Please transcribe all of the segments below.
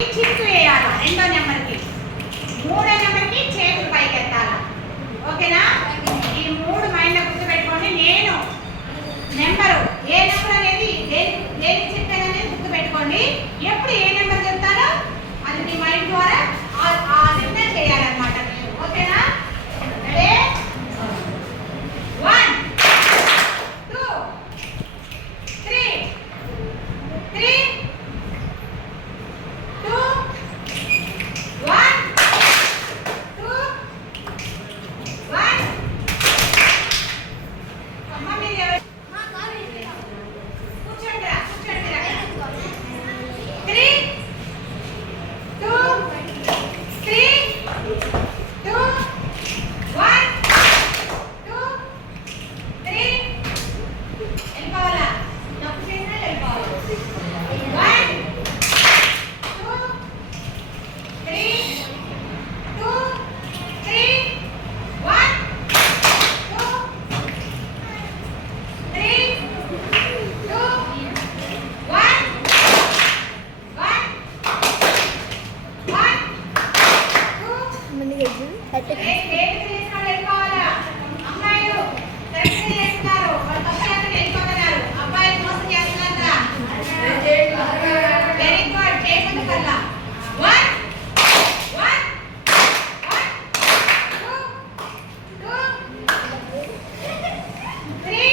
చిప్స్ వేయాలి రెండో నెంబర్కి. మూడో నెంబర్కి చేతులు పైకి ఎత్తాలి. ఓకేనా? ఈ మూడు మైండ్లో గుర్తుపెట్టుకోండి. నేను నెంబరు ఏ నెంబర్ అనేది దేనికి చెప్పాను అనేది గుర్తుపెట్టుకోండి. ఎప్పుడు ఏ నెంబర్ చెప్తానో అది మీ మైండ్ ద్వారా ఆ నిర్ణయం చేయాలన్నమాట. ఓకేనా? రెడీ? 1 2 3 3 2 1 2 1. అమ్మ మీరు ఎవరు? కూర్చోండి 3 2 3 2 1 2 3. వెళ్ళిపోవాలా? తప్పు చేసినా వెళ్ళిపోవాలి. 1 2 3 2 3 1 2 3 2 1 1 1 2. వెళ్ళిపోవాలా? అమ్మాయిలు కరెక్ట్గా చేస్తున్నారు. వాళ్ళు తప్పు చేస్తే వెళ్ళిపోతున్నారు. అబ్బాయిలు మోసం చేస్తున్నారా? Very good. చేయకుండా కల్లా 1 1 1 2 2 3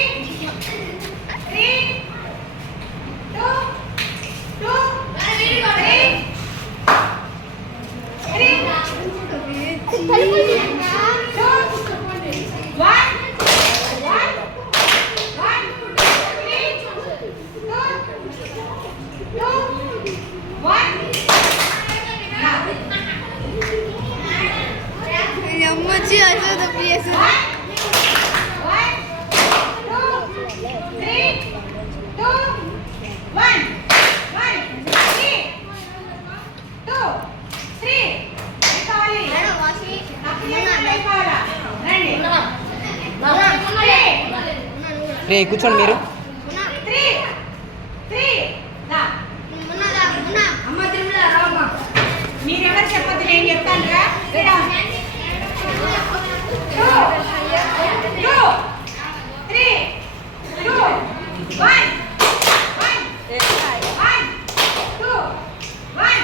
3 2 2 అమ్మచ్చి అసలు తప్పు చేస్తుంది. 1 2 3 2 1 1 3 2 3. వెళ్ళిపోవాలి. తప్పు చేసినా వెళ్ళిపోవాలా? రండి. రే కూర్చోండి మీరు. 3 3 దా. మీరెవరు చెప్పొద్దు, నేను చెప్తాను రా. 2 2 3 2 1 1 1 2 1.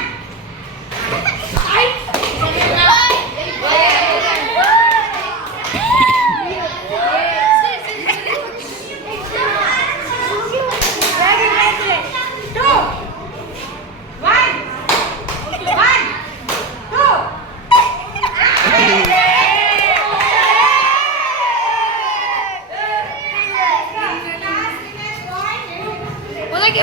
Hola, ¿qué